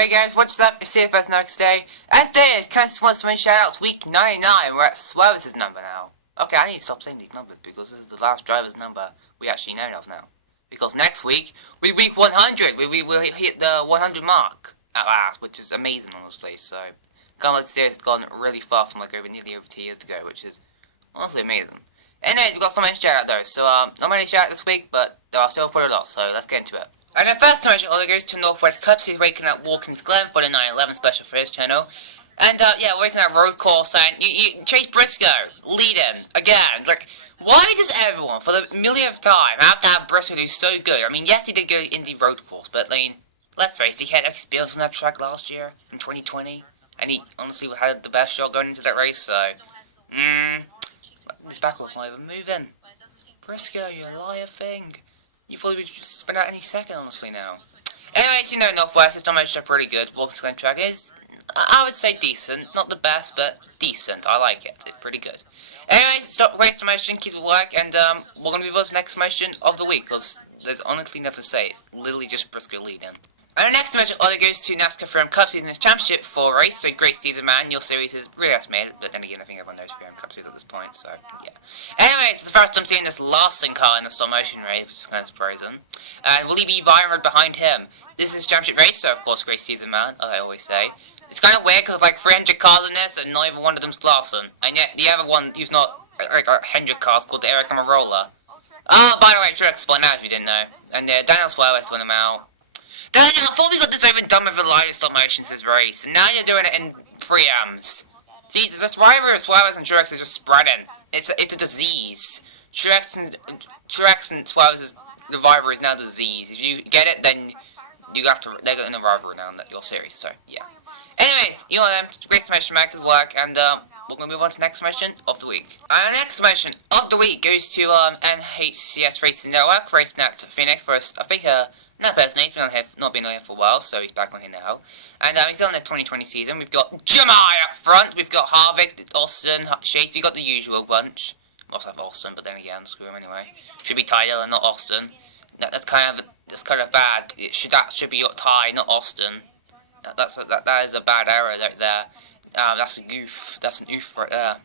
Hey guys, what's up? It's CFS next day. As day is kind of wants to make shoutouts week 99. We're at Swerve's number now. Okay, I need to stop saying these numbers because this is the last driver's number we actually know of now. Because next week, week 100. We will hit the 100 mark at last, which is amazing, honestly. So, kind of like the series has gone really far from like nearly over 2 years ago, which is honestly amazing. Anyways, we've got so much shout out though, so not many shout out this week, but there are still quite a lot, so let's get into it. And the first time all goes to Northwest Cubs, who's waking up Watkins Glen for the 9/11 special for his channel. And yeah, we're racing that road course, and Chase Briscoe leading again. Like, why does everyone, for the millionth time, have to have Briscoe do so good? I mean, yes, he did go in the road course, but I mean, let's face it, he had experience on that track last year in 2020, and he honestly had the best shot going into that race. So, this back wheel's not even moving. Briscoe, you liar thing. You probably would just spin out any second, honestly, now. Anyways, Northwest, it's almost pretty good. Watkins Glen track is, I would say, decent. Not the best, but decent. I like it. It's pretty good. Anyways, stop wasting motion, keep it work, and we're going to move on to the next motion of the week, because there's honestly nothing to say. It's literally just Briscoe leading. And the next match goes to NASCAR Freedom Cup Season Championship 4 race, so great season, man. Your series is really estimated, but then again, I think everyone knows Freedom Cup Series at this point, so yeah. Anyways, it's the first time seeing this Larson car in the slow motion race, which is kind of surprising. And will he be Byron behind him? This is Championship race, so of course, great season, man, I always say. It's kind of weird because like 300 cars in this, and not even one of them's Larson. And yet, the other one who's not like 100 cars called Eric Amarola. Oh, by the way, I should explain that if you didn't know. And Daniel Suarez won him out. Daniel, I thought we got this over done with the lighter stop motions this race, and now you're doing it in 3Ms. Jesus, this rivalry of Suarez and Truex is just spreading. It's a disease. Truex and Suarez's the rivalry is now a disease. If you get it, then you have to. They're in a rivalry now in your series. So yeah. Anyways, great summation Max work, and we're gonna move on to the next summation of the week. And the next summation of the week goes to NHCS Racing Network, racing at Phoenix for I think no, personally, he's not been on here for a while, so he's back on here now. And he's still in this 2020 season. We've got Jamai up front, we've got Harvick, Austin, Shades, we've got the usual bunch. We also have Austin, but then again, screw him anyway. Should be Tyler and not Austin. That's kind of bad. That should be Ty, not Austin. That is a bad error right there. That's a goof. That's an oof right there.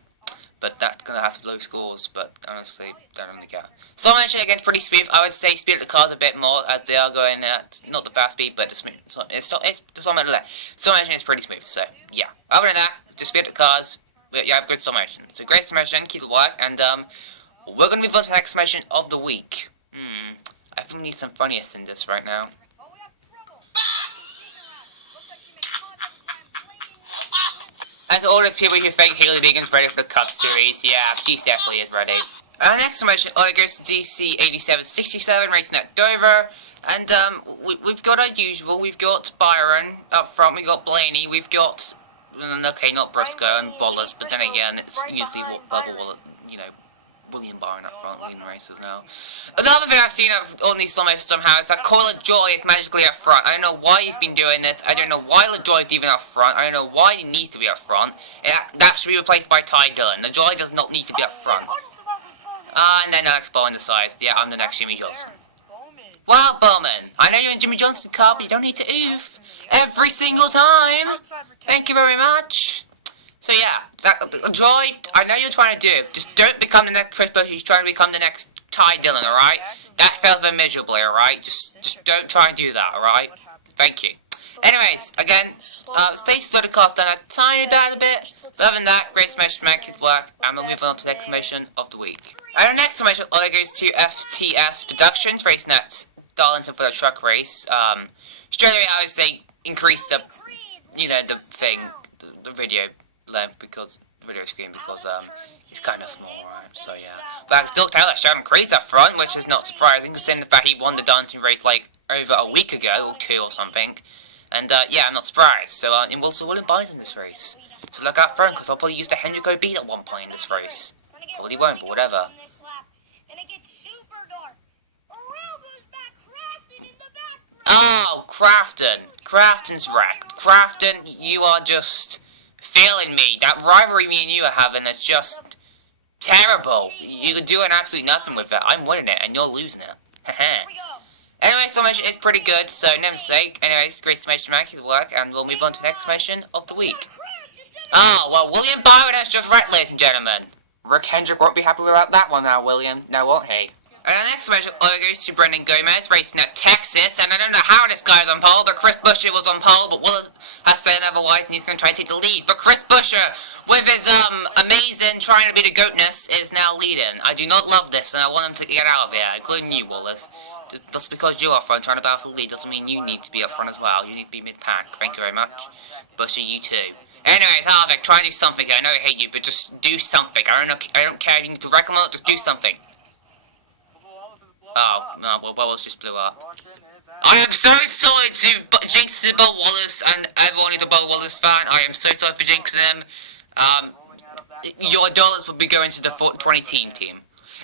But that's going to have low scores, but honestly, don't really care. Slow motion again, pretty smooth. I would say speed up the cars a bit more, as they are going at, not the fast speed, but the smooth. Slow motion is pretty smooth, so, yeah. Other than that, just speed up the cars, but you have good slow motion. So, great slow motion, keep it work, and, we're going to move on to the next slow motion of the week. I think we need some funniest in this right now. And to all those people who think Haley Deegan's ready for the Cup Series, yeah, she definitely is ready. Our next promotion goes to DC 8767 racing at Dover, and we've got our usual. We've got Byron up front, we've got Blaney, we've got okay, not Briscoe and Bollas, but then again, it's usually William Byron up front leading races now. Another thing I've seen on these summers somehow is that Coyle Joy is magically up front. I don't know why he's been doing this. I don't know why LaJoy is even up front. I don't know why he needs to be up front. That should be replaced by Ty Dillon. LaJoy does not need to be up front. And then Alex Bowen decides, yeah, I'm the next Jimmy Johnson. Well, Bowman, I know you're in Jimmy Johnson's car, but you don't need to oof every single time. Thank you very much. So yeah, Joy, I know you're trying to do it. Just don't become the next Chris Bush who's trying to become the next Ty Dillon, alright? That failed very miserably, alright? Just don't try and do that, alright? Thank you. Anyways, again, stay slow to cast down a tiny bit. Other than that, great summation to make it work, and we'll move on to the next summation of the week. And our next summation goes to FTS Productions, racing at Darlington for the truck race. Straight away, I would say increase the, the thing, the video length because the video screen because it's kind of small, right? So yeah, but I can still tell that Sheldon Creed's up front, which is not surprising considering the fact he won the Darlington race like over a week ago or two or something. And yeah, I'm not surprised. So and also William Bynes in this race. So look out front because I'll probably use the Hendrick OB at one point in this race. Probably won't, but whatever. Oh, Crafton. Crafton's wrecked. Crafton, you are just failing me. That rivalry me and you are having is just terrible. You can do absolutely nothing with it. I'm winning it and you're losing it. Haha. Anyway, summation is pretty good, so no mistake. Anyways, great summation man, keep work, and we'll move on to the next summation of the week. Ah, well, William Byron has just read, ladies and gentlemen. Rick Hendrick won't be happy about that one now, William. Now, won't he? And the next summation goes to Brendan Gomez, racing at Texas, and I don't know how this guy's on pole, but Chris Buescher was on pole, but Will has said otherwise, and he's going to try to take the lead. But Chris Buescher, with his, amazing trying to be the goatness, is now leading. I do not love this, and I want him to get out of here, including you, Wallace. Just because you're up front trying to battle the lead doesn't mean you need to be up front as well. You need to be mid-pack. Thank you very much. Buescher, you too. Anyways, Harvick, try and do something. I know I hate you, but just do something. I don't care if you need to wreck him or just do something. Oh, no, well, Wallace just blew up. I am so sorry to jinx Bud Wallace and everyone who's a Bud Wallace fan. I am so sorry for jinxing him. Your dollars will be going to the 20 team.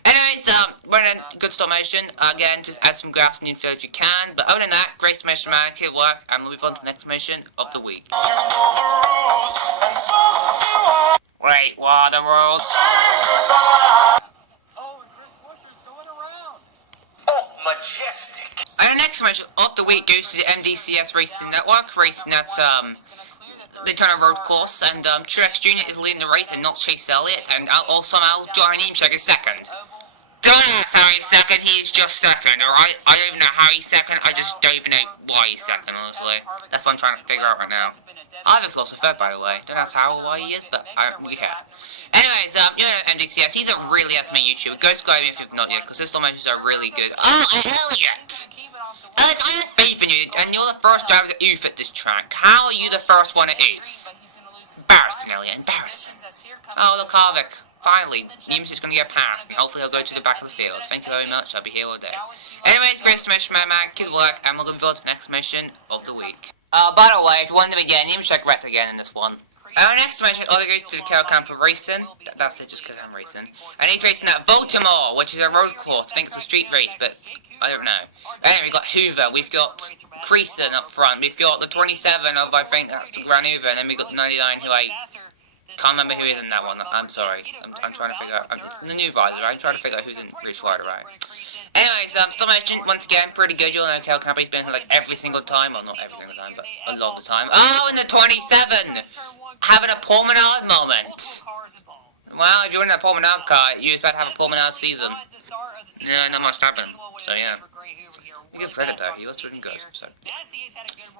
Anyways, running good stop motion. Again, just add some grass and infield if you can. But other than that, great summation man, good work, and we'll move on to the next summation of the week. Wait, what are the rules? Majestic. And the next match of the week goes to the MDCS Racing Network, racing at Daytona Road Course, and Truex Jr. is leading the race and not Chase Elliott, and also Johnny Nemechek is second. Don't ask how he's second, he is just second, alright? I don't even know how he's second, I just don't even know why he's second, honestly. That's what I'm trying to figure out right now. Ivan's also third, by the way. Don't ask how or why he is, but I don't really care. Anyways, you know MDCS, he's a really awesome YouTuber. Go subscribe if you've not yet, because his donations are really good. Oh, Elliot! Elliot, I have faith in you, and you're the first driver to oof at this track. How are you the first one to oof? Embarrassing, Elliot, embarrassing. Oh, look, Harvick. Finally, Nemes is going to get past, and hopefully he'll go to the back of the field. Thank you very much, I'll be here all day. Anyways, great summation, my man, good work, and we're going to go on to the next summation of the week. By the way, if you want them again, Nemechek wrecked again in this one. Our next summation goes to the Tail Camper Racing. That's it, just because I'm racing. And he's racing at Baltimore, which is a road course. I think it's a street race, but I don't know. Anyway, we've got Hoover, we've got Creason up front, we've got the 27 of, I think, that's Gran Hoover, and then we've got the 99 who I can't remember who is in that one. I'm sorry. I'm trying to figure out. The new rider. I'm trying to figure out who's in which rider, right? Anyways, stop motion once again, pretty good. You'll know Kel Campy's been here like every single time, or not every single time, but a lot of the time. Oh, and the 27, having a Paul Menard moment. Well, if you're in that Paul Menard car, you expect to have a Paul Menard season. Yeah, not much happened. So yeah. You give credit though, he was doing good, so.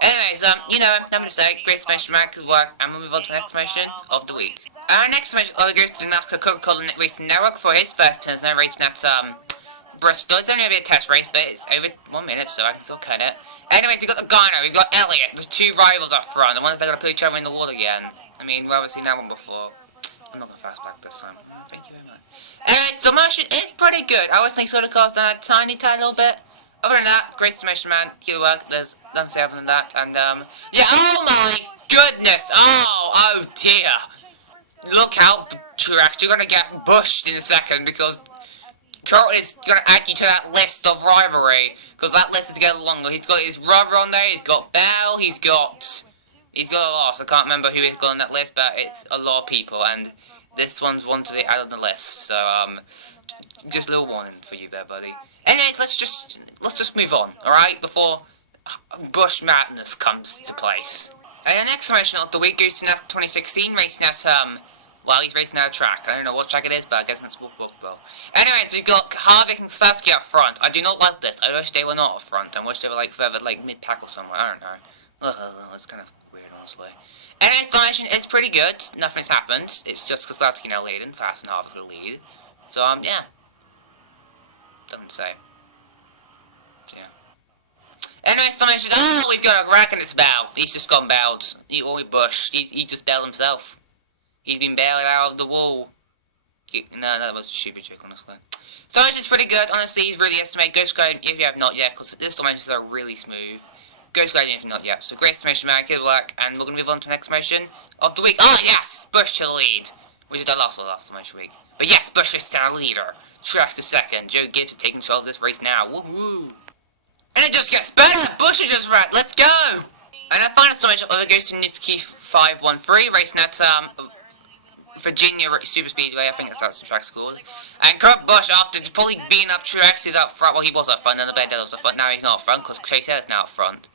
Anyways, you know, no mistake, great summation man, good work, and we'll move on to the next summation of the week. Our next summation goes to the NASCAR Coca-Cola Racing Network for his first turns now racing at, Bristol. It's only a test race, but it's over 1 minute, so I can still cut it. Anyway, we've got the guy now, we've got Elliott, the two rivals up front, the ones that are going to put each other in the wall again. I mean, we've seen that one before. I'm not going to fast back this time. Thank you very much. Anyway, summation is pretty good. I always think sort of cost down a tiny little bit. Other than that, great summation man, good work, there's nothing to say other than that, and yeah, oh my goodness, oh dear. Look out, Truex, you're gonna get bushed in a second, because Kurt is gonna add you to that list of rivalry, because that list is getting longer. He's got his brother on there, he's got Bell, he's got a lot, I can't remember who he's got on that list, but it's a lot of people, and this one's one to add on the list, so, just a little warning for you there, buddy. Anyways, let's just move on, alright? Before Bush Madness comes to place. And the next summation of the week goes to 2016, racing at, well, he's racing at a track. I don't know what track it is, but I guess that's Wolfville. Anyways, we've got Harvick and Slavsky up front. I do not like this. I wish they were not up front. I wish they were, like, further, like, mid-pack or somewhere. I don't know. It's kind of weird, honestly. Anyways, summation is pretty good. Nothing's happened. It's just Slavsky now leading, fast and Harvick will lead. So, yeah. Doesn't say. Yeah. Anyway, summation. Oh, we've got a crack in his bow. He's just gone bailed. He bushed. He just bailed himself. He's been bailed out of the wall. No, that was a stupid trick, honestly. Summation's pretty good. Honestly, he's really estimated. Go subscribe if you have not yet, because this summations are really smooth. Go subscribe if you've not yet. So, great summation, man. Good work. And we're going to move on to the next summation of the week. Oh, yes! Bush to lead. Which is the last summation week. But yes, Bush is our leader. Truex the second. Joe Gibbs is taking control of this race now. Woohoo! And it just gets better! Bush is just right. Let's go! And our final summation goes to Nitsuki 513, racing at Virginia Super Speedway, I think that's the track's called. And Kurt Busch, after probably beating up Truex, is up front. Well, he was up front, and I bet that was up front. Now he's not up front, because Chase Elliott is now up front.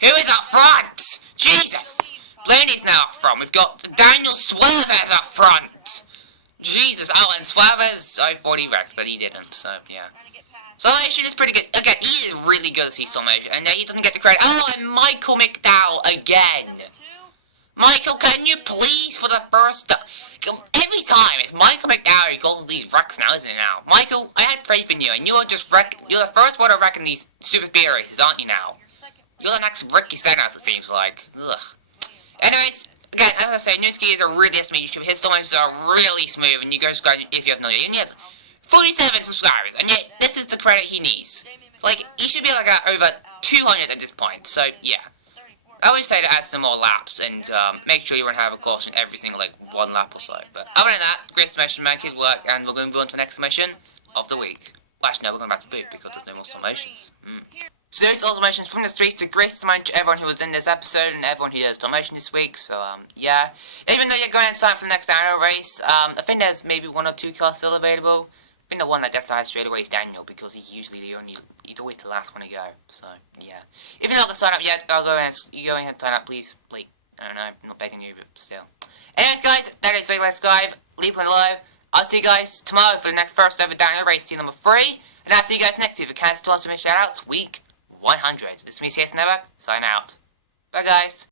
Who is up front? Jesus! Blaney's now up front. We've got Daniel Suarez up front. Jesus, and Suarez, I thought he wrecked, but he didn't, so yeah. So actually, it's pretty good. Again, he is really good as he's Motion, and he doesn't get the credit. Oh, and Michael McDowell again. Michael, can you please, for the first time... Every time, it's Michael McDowell who causes these wrecks now, isn't it now? Michael, I had faith in you, and you're the first one to wreck in these Super Speed races, aren't you now? You're the next Ricky Stenhouse, it seems like. Ugh. Anyways, again, as I say, Newski is a really smooth YouTuber. His motions are really smooth, and you go subscribe if you have no idea. And he has 47 subscribers, and yet this is the credit he needs. Like, he should be like at over 200 at this point, so yeah. I always say to add some more laps, and make sure you won't have a caution every single, like, 1 lap or so. But other than that, great summation, man, good work, and we're going to move on to the next summation of the week. Well, actually, no, we're going back to boot, because there's no more summations. So those are summations from the streets. A great summation to everyone who was in this episode, and everyone who does summation this week, so, yeah. Even though you're going to sign up for the next downhill race, I think there's maybe 1 or 2 cars still available. I think the one that gets started straight away is Daniel, because he's usually he's always the last one to go, so, yeah. If you're not going to sign up yet, go ahead and sign up, please. Like, I don't know, I'm not begging you, but still. Anyways, guys, that is it. Let's dive. Leave one below. I'll see you guys tomorrow for the next first ever downhill race, season number 3. And I'll see you guys next week for Kansas to me shoutouts, week 100. It's me, CS Novak, sign out. Bye, guys.